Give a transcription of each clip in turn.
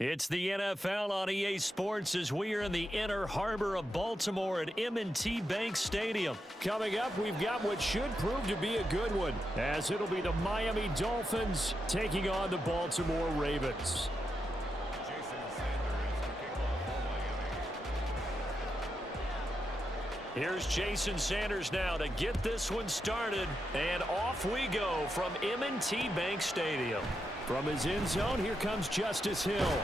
It's the NFL on EA Sports as we are in the inner harbor of Baltimore at M&T Bank Stadium. Coming up, we've got what should prove to be a good one, as it'll be the Miami Dolphins taking on the Baltimore Ravens. Here's Jason Sanders now to get this one started, and off we go from M&T Bank Stadium. From his end zone, here comes Justice Hill.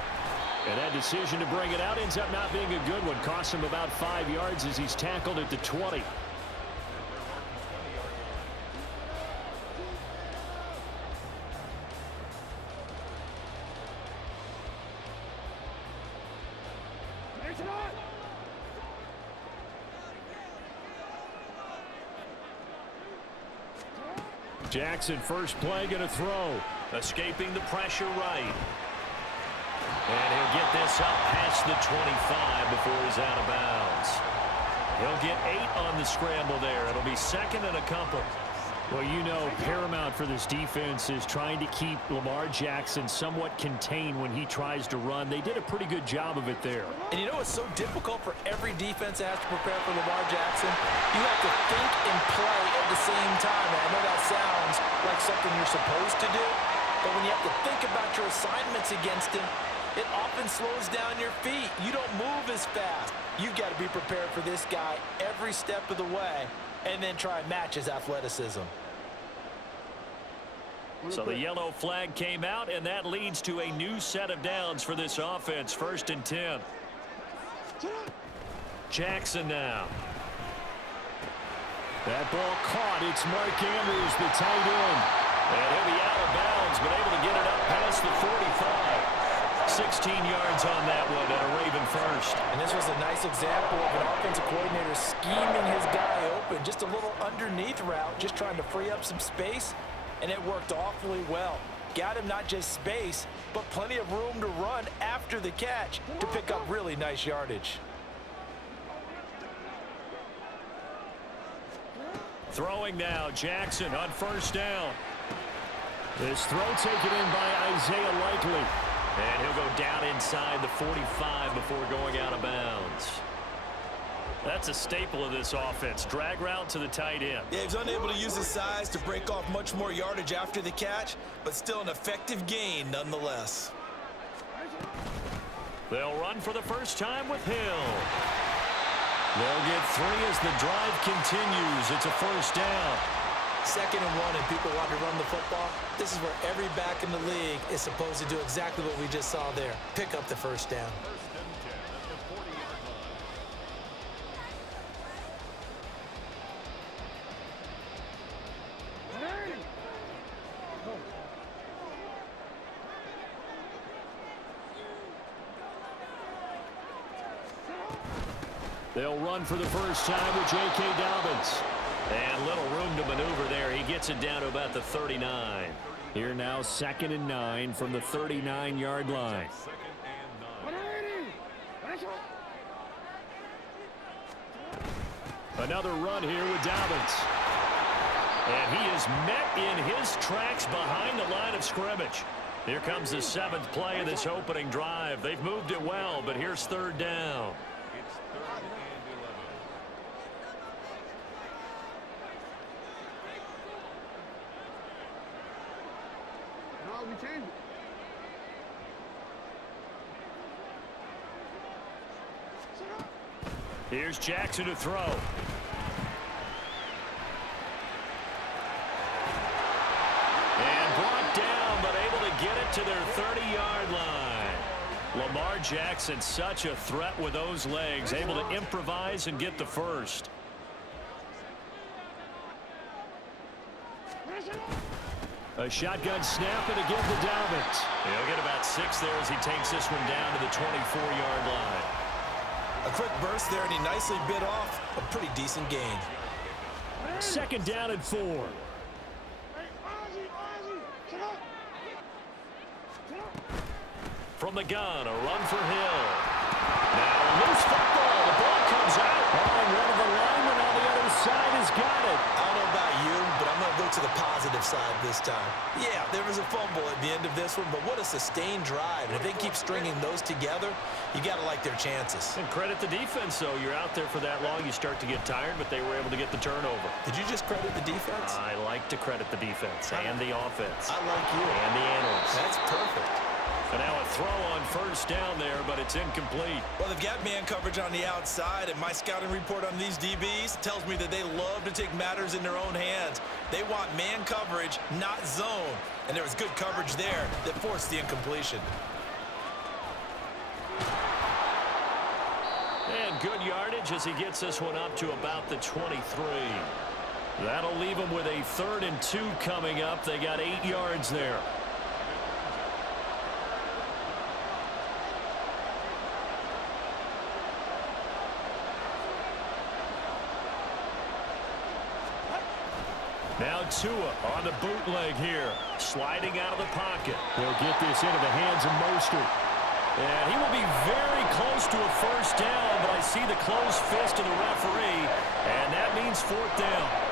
And that decision to bring it out ends up not being a good one. Cost him about 5 yards as he's tackled at the 20. Jackson, first play, going to throw. Escaping the pressure right. And he'll get this up past the 25 before he's out of bounds. He'll get 8 on the scramble there. It'll be second and a couple. Well, you know, paramount for this defense is trying to keep Lamar Jackson somewhat contained when he tries to run. They did a pretty good job of it there. And you know it's so difficult for every defense that has to prepare for Lamar Jackson? You have to think and play at the same time. And I know that sounds like something you're supposed to do, but when you have to think about your assignments against him, it often slows down your feet. You don't move as fast. You've got to be prepared for this guy every step of the way and then try and match his athleticism. So the yellow flag came out, and that leads to a new set of downs for this offense. 1st and 10. Jackson now. That ball caught. It's Mark Andrews, the tight end. And he'll be out of bounds, but able to get it up past the 45. 16 yards on that one, and a Raven first. And this was a nice example of an offensive coordinator scheming his guy open. Just a little underneath route, just trying to free up some space. And it worked awfully well. Got him not just space, but plenty of room to run after the catch to pick up really nice yardage. Throwing now, Jackson on 1st down. This throw taken in by Isaiah Likely. And he'll go down inside the 45 before going out of bounds. That's a staple of this offense. Drag route to the tight end. Yeah, he's unable to use his size to break off much more yardage after the catch, but still an effective gain nonetheless. They'll run for the first time with Hill. They'll get 3 as the drive continues. It's a 1st down. 2nd and 1, and people want to run the football. This is where every back in the league is supposed to do exactly what we just saw there. Pick up the 1st down. They'll run for the first time with J.K. Dobbins. And little room to maneuver there. He gets it down to about the 39. Here now, 2nd and 9 from the 39-yard line. Another run here with Dobbins. And he is met in his tracks behind the line of scrimmage. Here comes the 7th play of this opening drive. They've moved it well, but here's 3rd down. Here's Jackson to throw. And brought down, but able to get it to their 30-yard line. Lamar Jackson, such a threat with those legs, able to improvise and get the first. A shotgun snap and again to Dobbins. He'll get about 6 there as he takes this one down to the 24-yard line. A quick burst there, and he nicely bit off a pretty decent gain. 2nd down and 4. From the gun, a run for Hill. Now a loose football. The ball comes out. Oh, one of the linemen on the other side has got it. I don't know about you, but I'm going to go to the positive side this time. Yeah, there was a fumble at the end of this one, but what a sustained drive. And if they keep stringing those together, you got to like their chances. And credit the defense, though. You're out there for that long, you start to get tired, but they were able to get the turnover. Did you just credit the defense? I like to credit the defense and the offense. I like you. And the analysts. That's perfect. And now a throw on first down there, but it's incomplete. Well, they've got man coverage on the outside, and my scouting report on these DBs tells me that they love to take matters in their own hands. They want man coverage, not zone. And there was good coverage there that forced the incompletion. And good yardage as he gets this one up to about the 23. That'll leave them with a 3rd and 2 coming up. They got 8 yards there. Now Tua on the bootleg here, sliding out of the pocket. He'll get this into the hands of Mostert. And he will be very close to a first down, but I see the closed fist of the referee, and that means 4th down.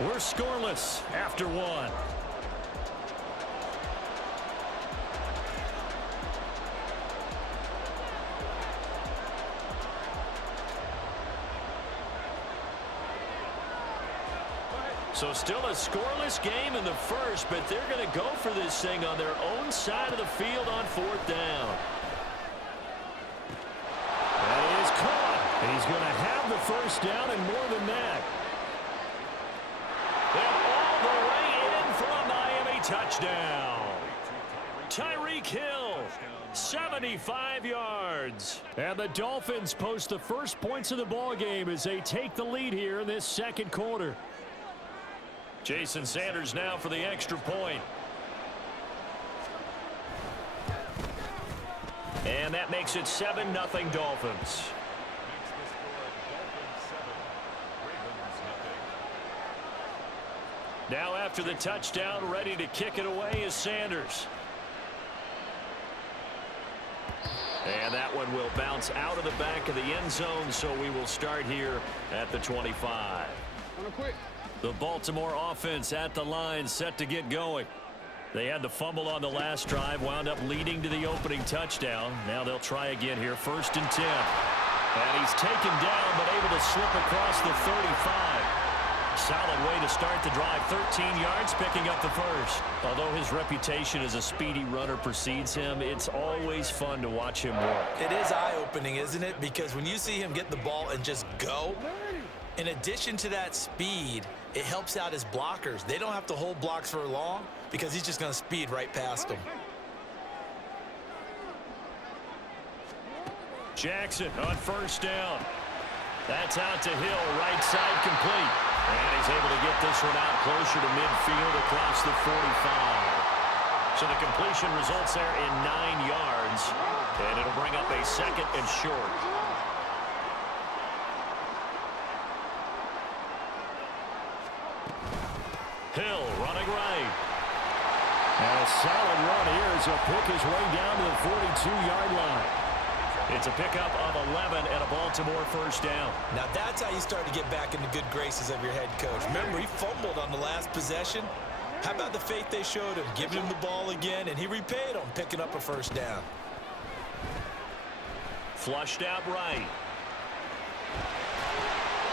We're scoreless after 1. So still a scoreless game in the first, but they're going to go for this thing on their own side of the field on 4th down. That is caught. And he's going to have the first down and more than that. And all the way in for a Miami touchdown. Tyreek Hill, 75 yards. And the Dolphins post the first points of the ball game as they take the lead here in this second quarter. Jason Sanders now for the extra point. And that makes it 7-0 Dolphins. Now after the touchdown, ready to kick it away is Sanders. And that one will bounce out of the back of the end zone, so we will start here at the 25. The Baltimore offense at the line, set to get going. They had the fumble on the last drive, wound up leading to the opening touchdown. Now they'll try again here, 1st and 10. And he's taken down, but able to slip across the 35. Solid way to start the drive, 13 yards, picking up the first. Although his reputation as a speedy runner precedes him, it's always fun to watch him work. It is eye-opening, isn't it? Because when you see him get the ball and just go, in addition to that speed, it helps out his blockers. They don't have to hold blocks for long because he's just going to speed right past them. Jackson on 1st down. That's out to Hill, right side complete. And he's able to get this one out closer to midfield across the 45. So the completion results there in 9 yards. And it'll bring up a 2nd and short. Hill running right. And a solid run here as he'll pick his way down to the 42-yard line. It's a pickup of 11 and a Baltimore first down. Now that's how you start to get back in the good graces of your head coach. Remember, he fumbled on the last possession. How about the faith they showed him, giving him the ball again, and he repaid them, picking up a first down. Flushed out right.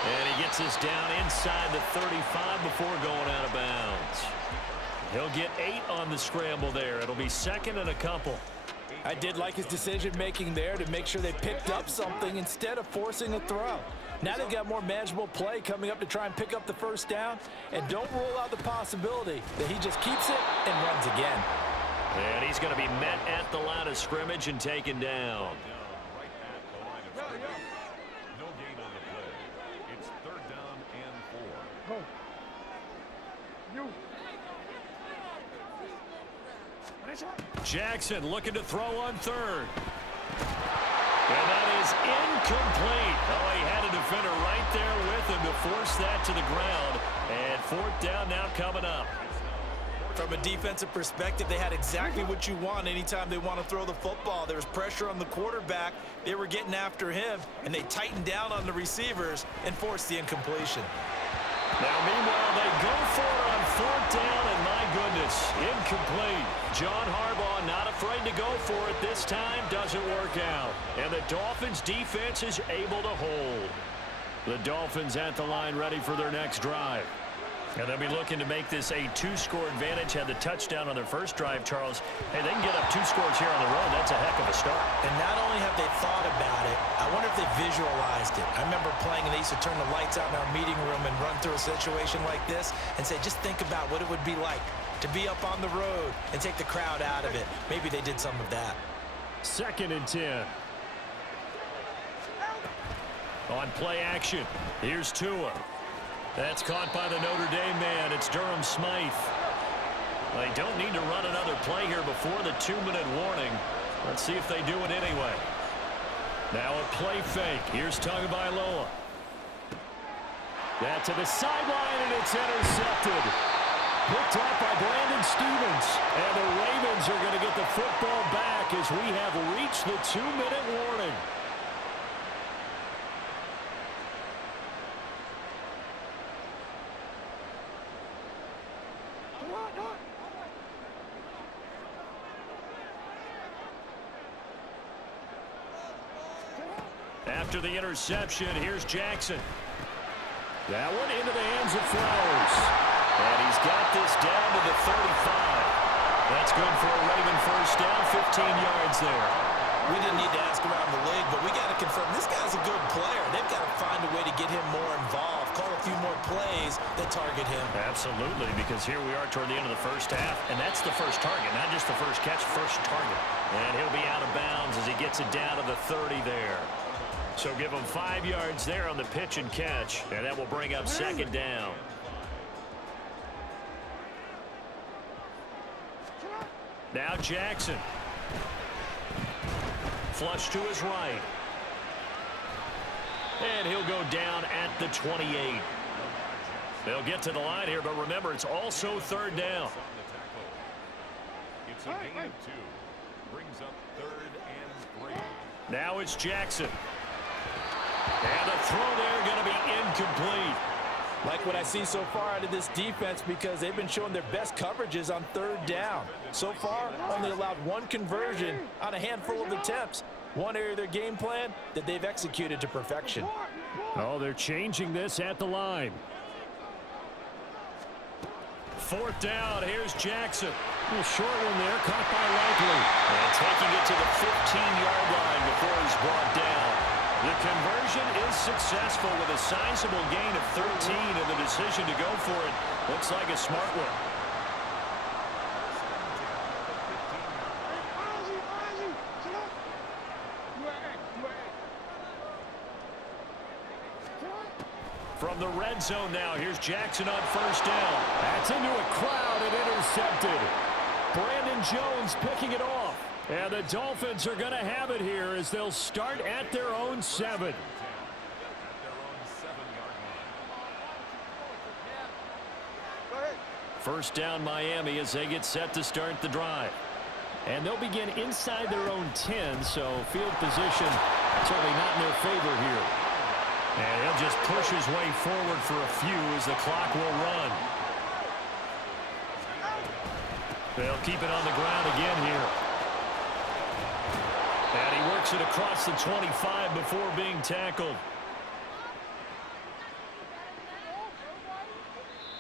And he gets this down inside the 35 before going out of bounds. He'll get 8 on the scramble there. It'll be 2nd and a couple. I did like his decision-making there to make sure they picked up something instead of forcing a throw. Now they've got more manageable play coming up to try and pick up the first down. And don't rule out the possibility that he just keeps it and runs again. And he's going to be met at the line of scrimmage and taken down. No gain on the play. It's 3rd down and 4. Go. You. Jackson looking to throw on 3rd. And that is Incomplete. Oh, he had a defender right there with him to force that to the ground. And fourth down now coming up. From a defensive perspective, they had exactly what you want anytime they want to throw the football. There was pressure on the quarterback. They were getting after him, and they tightened down on the receivers and forced the incompletion. Now, meanwhile, they go for it on fourth down, and my goodness, incomplete. John Harbaugh not afraid to go for it this time. Doesn't work out. And the Dolphins' defense is able to hold. The Dolphins at the line ready for their next drive. And they'll be looking to make this a two-score advantage. Had the touchdown on their first drive, Charles. Hey, they can get up 2 scores here on the road. That's a heck of a start. And not only have they thought about it, I wonder if they visualized it. I remember playing, and they used to turn the lights out in our meeting room and run through a situation like this and say, just think about what it would be like to be up on the road and take the crowd out of it. Maybe they did some of that. 2nd and 10. On play action, here's Tua. That's caught by the Notre Dame man. It's Durham Smythe. They don't need to run another play here before the 2-minute warning. Let's see if they do it anyway. Now a play fake. Here's Tagovailoa. That to the sideline, and it's intercepted. Picked up by Brandon Stevens. And the Ravens are going to get the football back as we have reached the 2-minute warning. After the interception, here's Jackson. That one into the hands of Flowers. And he's got this down to the 35. That's good for a Raven first down, 15 yards there. We didn't need to ask around the league, but we got to confirm this guy's a good player. They've got to find a way to get him more involved, call a few more plays that target him. Absolutely, because here we are toward the end of the first half, and that's the first target, not just the first catch, first target. And he'll be out of bounds as he gets it down to the 30 there. So give him 5 yards there on the pitch and catch, and that will bring up 2nd down. Now Jackson. Flush to his right. And he'll go down at the 28. They'll get to the line here, but remember, it's also 3rd down. It's a gain of 2. Brings up 3rd and 3. Now it's Jackson. And the throw there going to be incomplete. Like what I see so far out of this defense, because they've been showing their best coverages on 3rd down. So far, only allowed 1 conversion on a handful of attempts. One area of their game plan that they've executed to perfection. Oh, they're changing this at the line. 4th down, here's Jackson. A short one there, caught by Likely. And taking it to the 15-yard line before he's brought down. The conversion is successful with a sizable gain of 13, and the decision to go for it looks like a smart one. From the red zone now, here's Jackson on 1st down. That's into a crowd and intercepted. Brandon Jones picking it off. And the Dolphins are going to have it here as they'll start at their own 7. First down Miami as they get set to start the drive. And they'll begin inside their own 10, so field position certainly not in their favor here. And he'll just push his way forward for a few as the clock will run. They'll keep it on the ground again here. And he works it across the 25 before being tackled.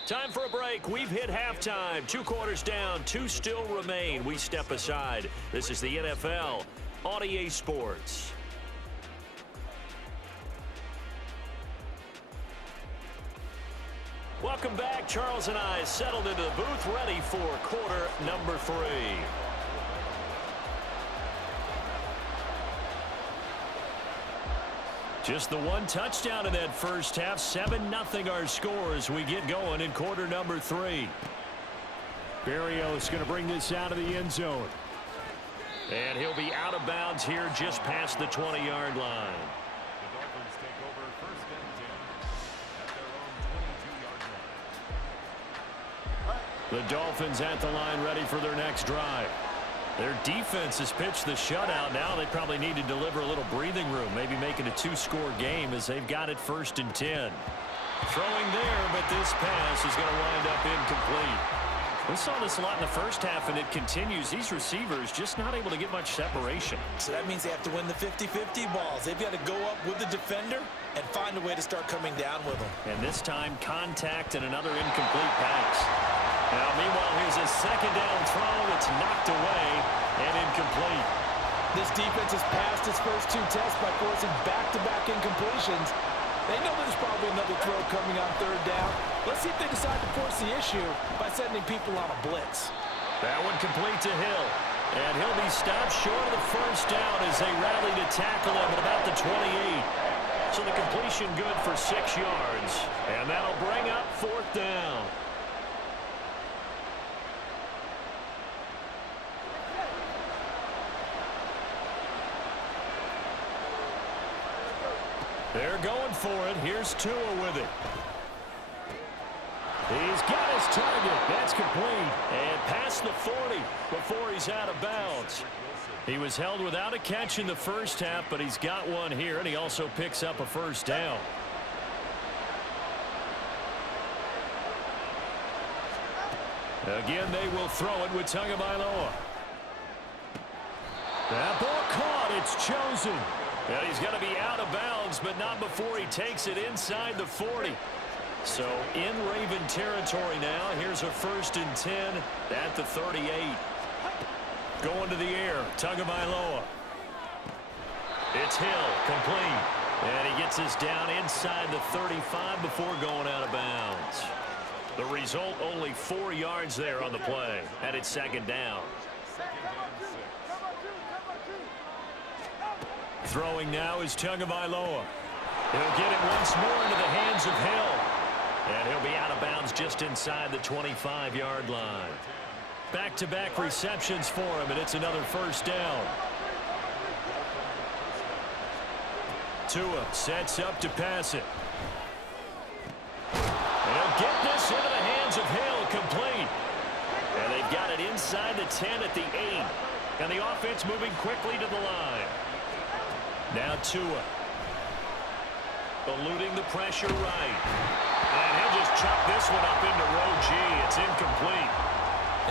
Time for a break. We've hit halftime. 2 quarters down, 2 still remain. We step aside. This is the NFL on EA Sports. Welcome back. Charles and I settled into the booth, ready for quarter number 3. Just the 1 touchdown in that first half. 7-0 our score as we get going in quarter number 3. Berrios going to bring this out of the end zone. And he'll be out of bounds here just past the 20-yard line. The Dolphins at the line ready for their next drive. Their defense has pitched the shutout. Now they probably need to deliver a little breathing room, maybe make it a 2-score game as they've got it 1st and 10. Throwing there, but this pass is going to wind up incomplete. We saw this a lot in the first half, and it continues. These receivers just not able to get much separation. So that means they have to win the 50-50 balls. They've got to go up with the defender and find a way to start coming down with them. And this time, contact and another incomplete pass. Now, meanwhile, here's a 2nd down throw that's knocked away and incomplete. This defense has passed its first 2 tests by forcing back-to-back incompletions. They know there's probably another throw coming on 3rd down. Let's see if they decide to force the issue by sending people on a blitz. That one complete to Hill. And he'll be stopped short of the 1st down as they rally to tackle him at about the 28. So the completion good for 6 yards. And that'll bring up 4th down. They're going for it. Here's Tua with it. He's got his target. That's complete. And past the 40 before he's out of bounds. He was held without a catch in the first half, but he's got one here, and he also picks up a 1st down. Again, they will throw it with Tagovailoa. That ball caught. It's chosen. And he's going to be out of bounds, but not before he takes it inside the 40. So in Raven territory now. Here's a 1st and 10 at the 38. Going to the air, Tagovailoa. It's Hill, complete. And he gets this down inside the 35 before going out of bounds. The result, only 4 yards there on the play. And it's 2nd down. Throwing now is Tagovailoa. He'll get it once more into the hands of Hill. And he'll be out of bounds just inside the 25-yard line. Back-to-back receptions for him, and it's another 1st down. Tua sets up to pass it. And he'll get this into the hands of Hill, complete. And they've got it inside the 10 at the 8. And the offense moving quickly to the line. Now Tua. Eluding the pressure right. And he'll just chuck this one up into row G. It's incomplete.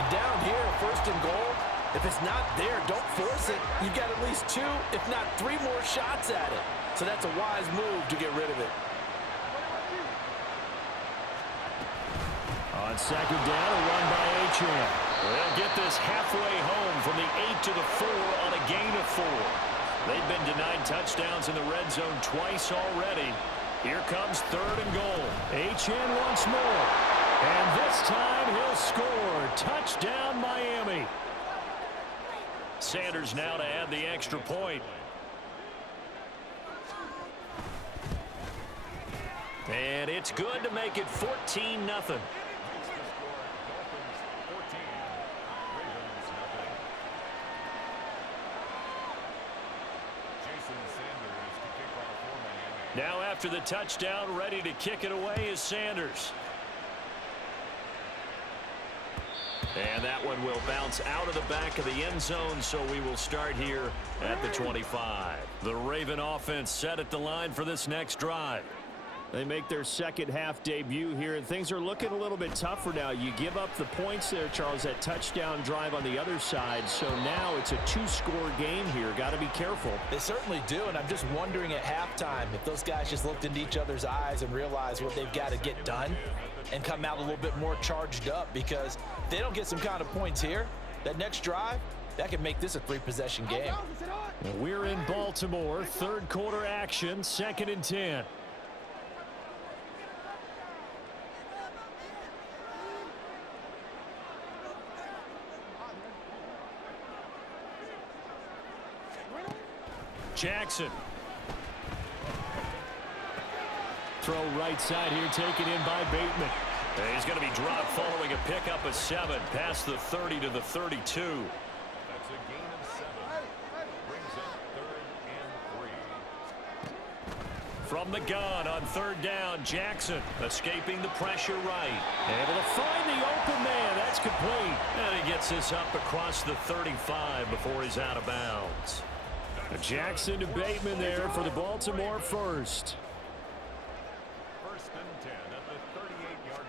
And down here, 1st and goal, if it's not there, don't force it. You've got at least 2, if not 3 more shots at it. So that's a wise move to get rid of it. On 2nd down, a run by Achane. They'll get this halfway home from the 8 to the 4 on a gain of 4. They've been denied touchdowns in the red zone twice already. Here comes 3rd and goal. Achane once more. And this time he'll score. Touchdown, Miami. Sanders now to add the extra point. And it's good to make it 14-0. Now after the touchdown, ready to kick it away is Sanders. And that one will bounce out of the back of the end zone, so we will start here at the 25. The Raven offense set at the line for this next drive. They make their 2nd half debut here, and things are looking a little bit tougher now. You give up the points there, Charles, that touchdown drive on the other side. So now it's a 2-score game here. Got to be careful. They certainly do, and I'm just wondering at halftime if those guys just looked into each other's eyes and realized what they've got to get done and come out a little bit more charged up, because if they don't get some kind of points here, that next drive, that could make this a 3-possession game. We're in Baltimore, 3rd quarter action, 2nd and 10. Jackson. Throw right side here, taken in by Bateman. And he's going to be dropped following a pickup of 7 past the 30 to the 32. That's a gain of 7. Brings up 3rd and 3. From the gun on third down, Jackson escaping the pressure right. Able to find the open man. That's complete. And he gets this up across the 35 before he's out of bounds. Jackson to Bateman there for the Baltimore first. First and 10 at the 38-yard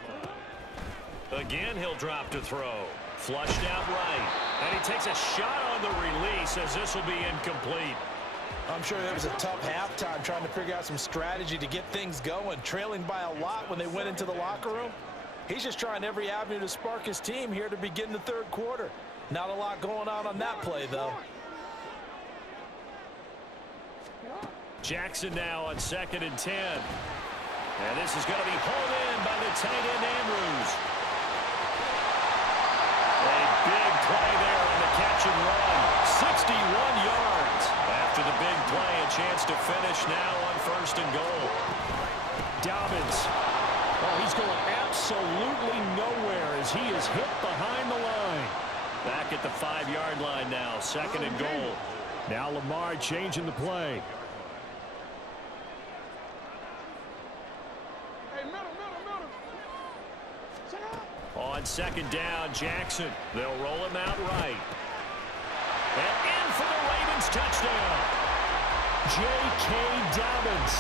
line. Again, he'll drop to throw. Flushed out right. And he takes a shot on the release as this will be incomplete. I'm sure that was a tough halftime trying to figure out some strategy to get things going. Trailing by a lot when they went into the locker room. He's just trying every avenue to spark his team here to begin the third quarter. Not a lot going on that play, though. Jackson now on 2nd and 10. And this is going to be hauled in by the tight end Andrews. A big play there on the catch and run. 61 yards. After the big play, a chance to finish now on 1st and goal. Dobbins. Oh, he's going absolutely nowhere as he is hit behind the line. Back at the 5-yard line now, 2nd and goal. Now Lamar changing the play. On 2nd down, Jackson. They'll roll him out right. And in for the Ravens touchdown. J.K. Dobbins.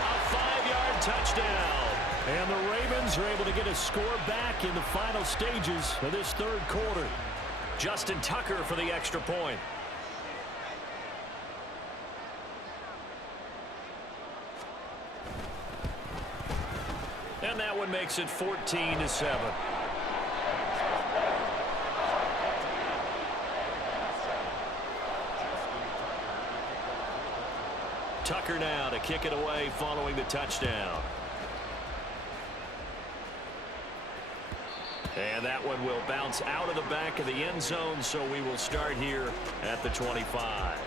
A 5-yard touchdown. And the Ravens are able to get a score back in the final stages of this third quarter. Justin Tucker for the extra point. And that one makes it 14-7. Tucker now to kick it away following the touchdown. And that one will bounce out of the back of the end zone, so we will start here at the 25.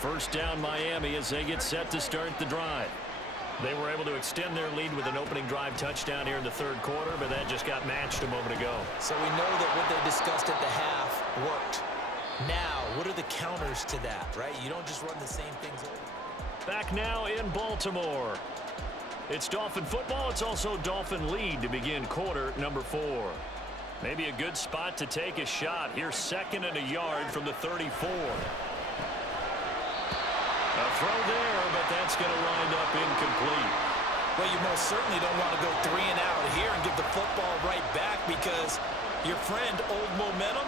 First down Miami as they get set to start the drive. They were able to extend their lead with an opening drive touchdown here in the third quarter, but that just got matched a moment ago. So we know that what they discussed at the half worked. Now, what are the counters to that, right? You don't just run the same things over. Back now in Baltimore. It's Dolphin football. It's also Dolphin lead to begin quarter number 4. Maybe a good spot to take a shot. Here's 2nd and a yard from the 34. A throw there, but that's going to wind up incomplete. Well, you most certainly don't want to go 3 and out here and give the football right back because your friend, Old Momentum,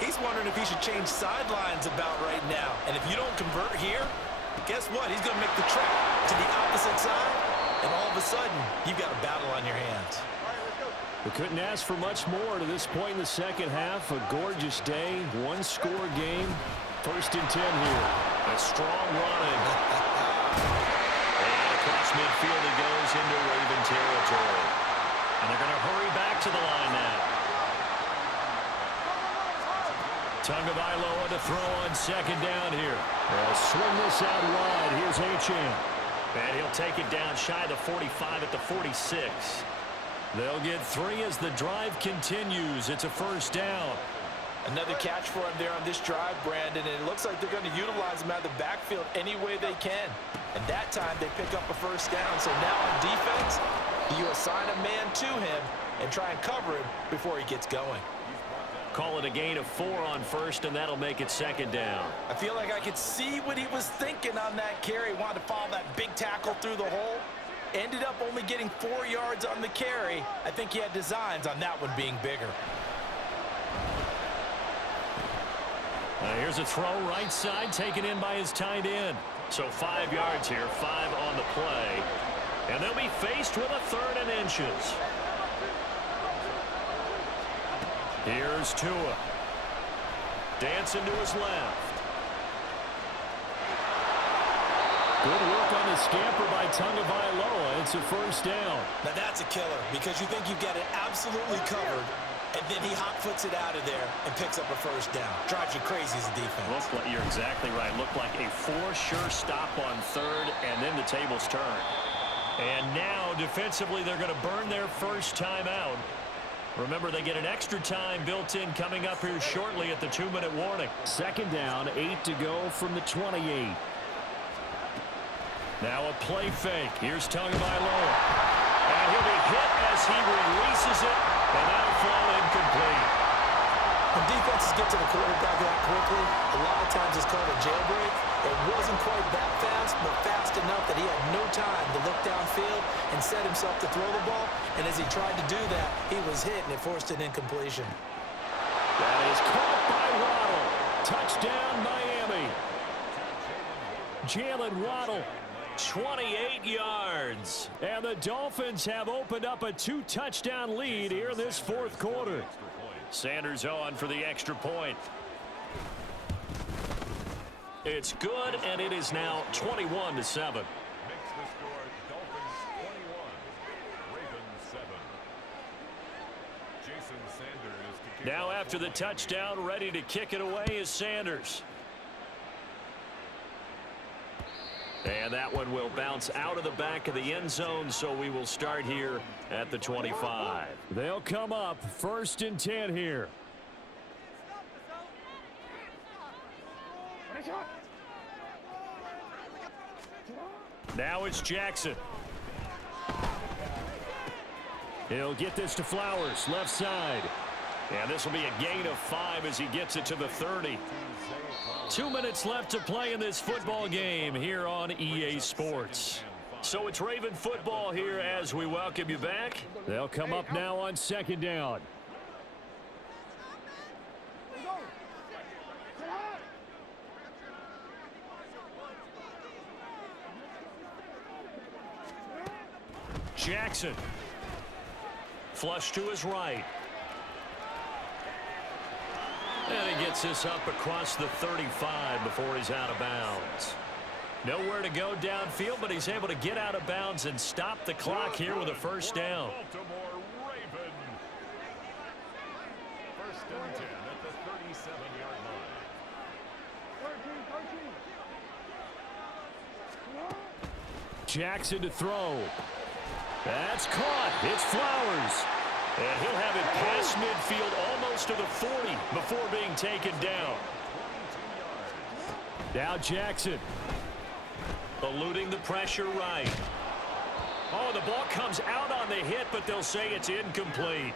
he's wondering if he should change sidelines about right now. And if you don't convert here, guess what? He's going to make the trek to the opposite side, and all of a sudden, you've got a battle on your hands. We couldn't ask for much more to this point in the second half. A gorgeous day, one-score game. 1st and 10 here. A strong running. And across midfield he goes into Raven territory. And they're going to hurry back to the line now. Tagovailoa to throw on 2nd down here. They'll swing this out wide. Here's Achane. And he'll take it down shy of the 45 at the 46. They'll get 3 as the drive continues. It's a 1st down. Another catch for him there on this drive, Brandon, and it looks like they're going to utilize him out of the backfield any way they can. And that time they pick up a 1st down. So now on defense, you assign a man to him and try and cover him before he gets going. Call it a gain of 4 on 1st, and that'll make it 2nd down. I feel like I could see what he was thinking on that carry. Wanted to follow that big tackle through the hole. Ended up only getting 4 yards on the carry. I think he had designs on that one being bigger. Here's a throw right side taken in by his tight end. So 5 yards here, 5 on the play. And they'll be faced with a 3rd and inches. Here's Tua. Dancing to his left. Good work on the scamper by Tagovailoa. It's a 1st down. Now that's a killer because you think you've got it absolutely covered, and then he hot-foots it out of there and picks up a 1st down. Drives you crazy as a defense. You're exactly right. Looked like a for-sure stop on 3rd, and then the tables turn. And now, defensively, they're going to burn their 1st time out. Remember, they get an extra time built in coming up here shortly at the 2-minute warning. 2nd down, 8 to go from the 28. Now a play fake. Here's Tagovailoa. And he'll be hit as he releases it, and that'll fall incomplete. When defenses get to the quarterback that quickly, a lot of times it's called a jailbreak. It wasn't quite that fast, but fast enough that he had no time to look downfield and set himself to throw the ball. And as he tried to do that, he was hit, and it forced an incompletion. That is caught by Waddle. Touchdown, Miami. Jalen Waddle, 28 yards. And the Dolphins have opened up a 2-touchdown lead here in this fourth quarter. Sanders on for the extra point. It's good, and it is now 21-7. Makes the score Dolphins 21, Ravens 7. Jason Sanders to kick Now off after the touchdown, ready to kick it away is Sanders. And that one will bounce out of the back of the end zone, so we will start here at the 25. They'll come up 1st and 10 here. Now it's Jackson. He'll get this to Flowers, left side. And this will be a gain of 5 as he gets it to the 30. 2 minutes left to play in this football game here on EA Sports. So it's Raven football here as we welcome you back. They'll come up now on 2nd down. Jackson. Flush to his right. And he gets this up across the 35 before he's out of bounds. Nowhere to go downfield, but he's able to get out of bounds and stop the clock here with a 1st down. Baltimore Raven. 1st and 10 at the 37-yard line. Jackson to throw. That's caught. It's Flowers. And he'll have it past midfield almost to the 40 before being taken down. Now Jackson. Eluding the pressure right. Oh, the ball comes out on the hit, but they'll say it's incomplete.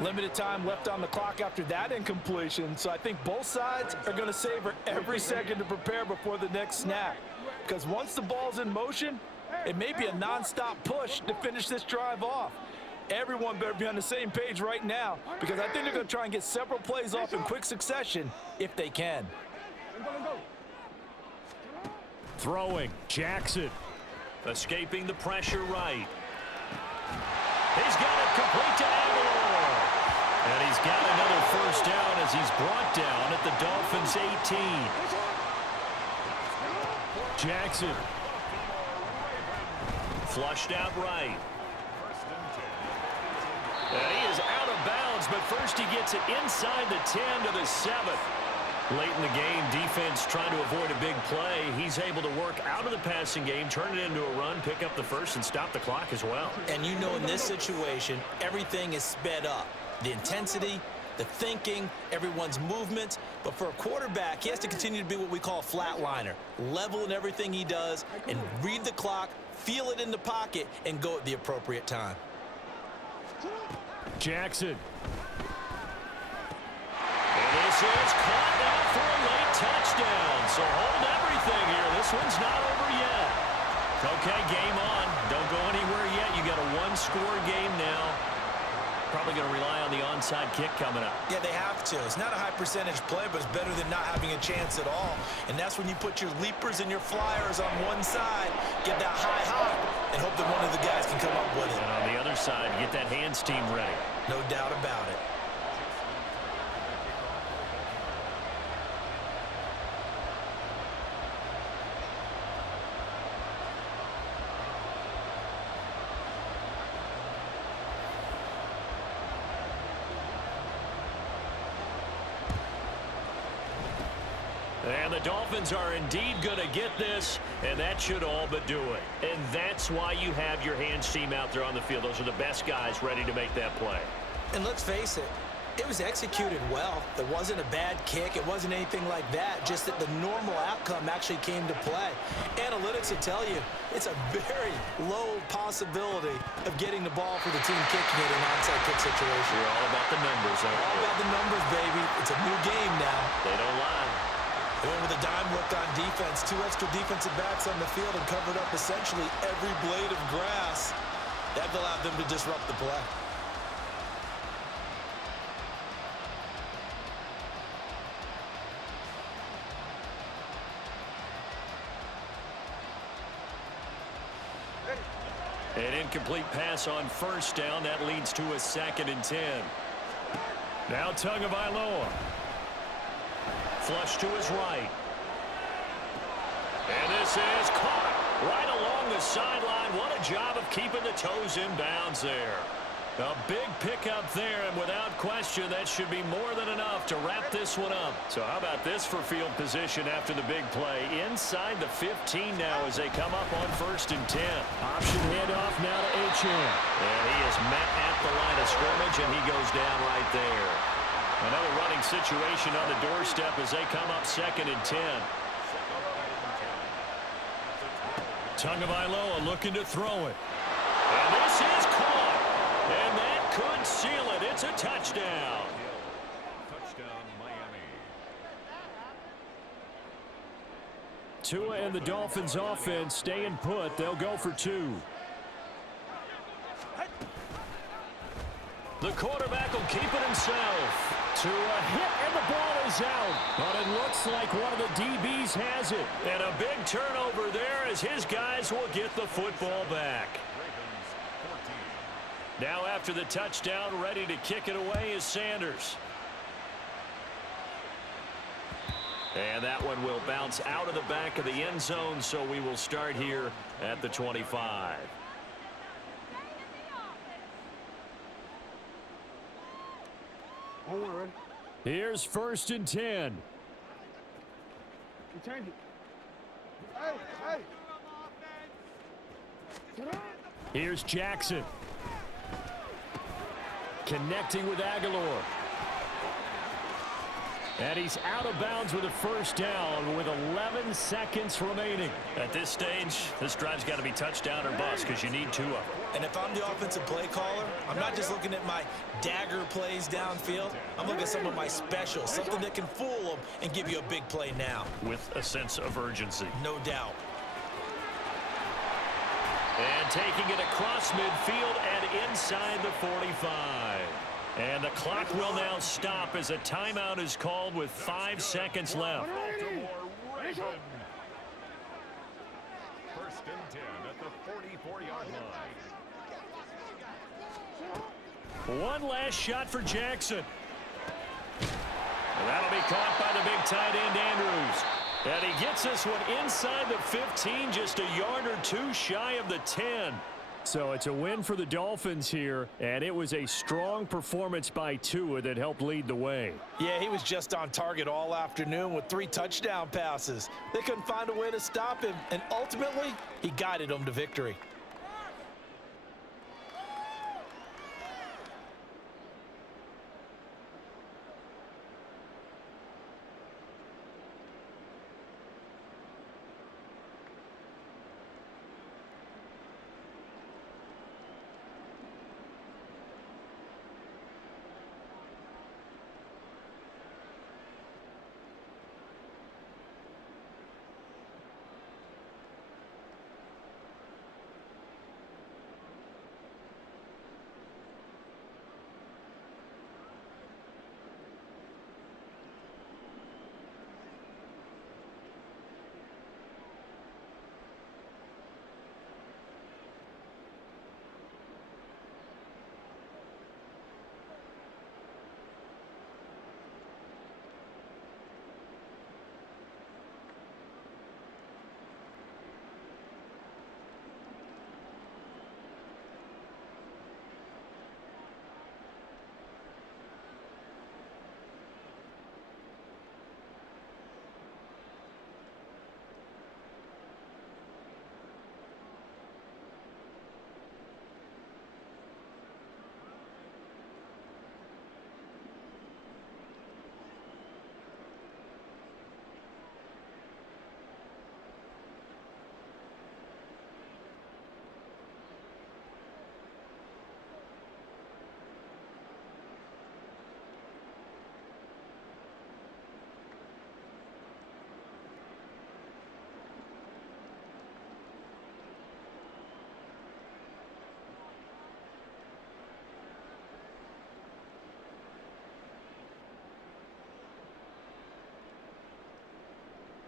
Limited time left on the clock after that incompletion, so I think both sides are going to savor every second to prepare before the next snap. Because once the ball's in motion, it may be a non-stop push to finish this drive off. Everyone better be on the same page right now, because I think they're going to try and get several plays off in quick succession if they can. Throwing, Jackson. Escaping the pressure right. He's got it complete to Aguilar. And he's got another 1st down as he's brought down at the Dolphins' 18. Jackson. Flushed out right. And he is out of bounds, but first he gets it inside the 10 to the 7. Late in the game, defense trying to avoid a big play. He's able to work out of the passing game, turn it into a run, pick up the 1st, and stop the clock as well. And you know in this situation, everything is sped up. The intensity, the thinking, everyone's movements. But for a quarterback, he has to continue to be what we call a flatliner. Level in everything he does and read the clock, feel it in the pocket, and go at the appropriate time. Jackson. And this is caught now for a late touchdown. So hold everything here. This one's not over yet. Okay, game on. Don't go anywhere yet. You got a 1-score game now. Probably going to rely on the onside kick coming up. Yeah, they have to. It's not a high percentage play, but it's better than not having a chance at all. And that's when you put your leapers and your flyers on one side, get that high hop, and hope that one of the guys can come up with it. And on the other side, get that hands team ready. No doubt about it. And the Dolphins are indeed going to get this, and that should all but do it. And that's why you have your hands team out there on the field. Those are the best guys ready to make that play. And let's face it, It was executed well. It wasn't a bad kick. It wasn't anything like that. Just that the normal outcome actually came to play. Analytics will tell you it's a very low possibility of getting the ball for the team kicking it in an onside kick situation. You're all about the numbers, aren't you? All about the numbers, baby. It's a new game now. They don't lie. They went with a dime look on defense. 2 extra defensive backs on the field and covered up essentially every blade of grass. That allowed them to disrupt the play. An incomplete pass on first down. That leads to a 2nd and 10. Now Tagovailoa. Flush to his right. And this is caught right along the sideline. What a job of keeping the toes in bounds there. A big pickup there, and without question, that should be more than enough to wrap this one up. So how about this for field position after the big play? Inside the 15 now as they come up on 1st and 10. Option handoff now to Achane. And he is met at the line of scrimmage, and he goes down right there. Another running situation on the doorstep as they come up 2nd and 10. Tagovailoa looking to throw it. And this is caught. And that could seal it. It's a touchdown. Touchdown, Miami. Tua and the Dolphins offense staying put. They'll go for 2. The quarterback will keep it himself. Tua hit, and the ball is out. But it looks like one of the DBs has it. And a big turnover there as his guys will get the football back. Now after the touchdown, ready to kick it away is Sanders. And that one will bounce out of the back of the end zone, so we will start here at the 25. Here's 1st and 10. Here's Jackson. Connecting with Aguilar. And he's out of bounds with a 1st down with 11 seconds remaining. At this stage, this drive's got to be touchdown or bust because you need 2 of them. And if I'm the offensive play caller, I'm not just looking at my dagger plays downfield. I'm looking at some of my specials, something that can fool them and give you a big play now. With a sense of urgency. No doubt. And taking it across midfield and inside the 45. And the clock will now stop as a timeout is called with 5 seconds left. Baltimore Ravens. 1st and 10 at the 44-yard line. One last shot for Jackson. And that'll be caught by the big tight end Andrews. And he gets this one inside the 15, just a yard or 2 shy of the 10. So it's a win for the Dolphins here, and it was a strong performance by Tua that helped lead the way. Yeah, he was just on target all afternoon with 3 touchdown passes. They couldn't find a way to stop him, and ultimately, he guided them to victory.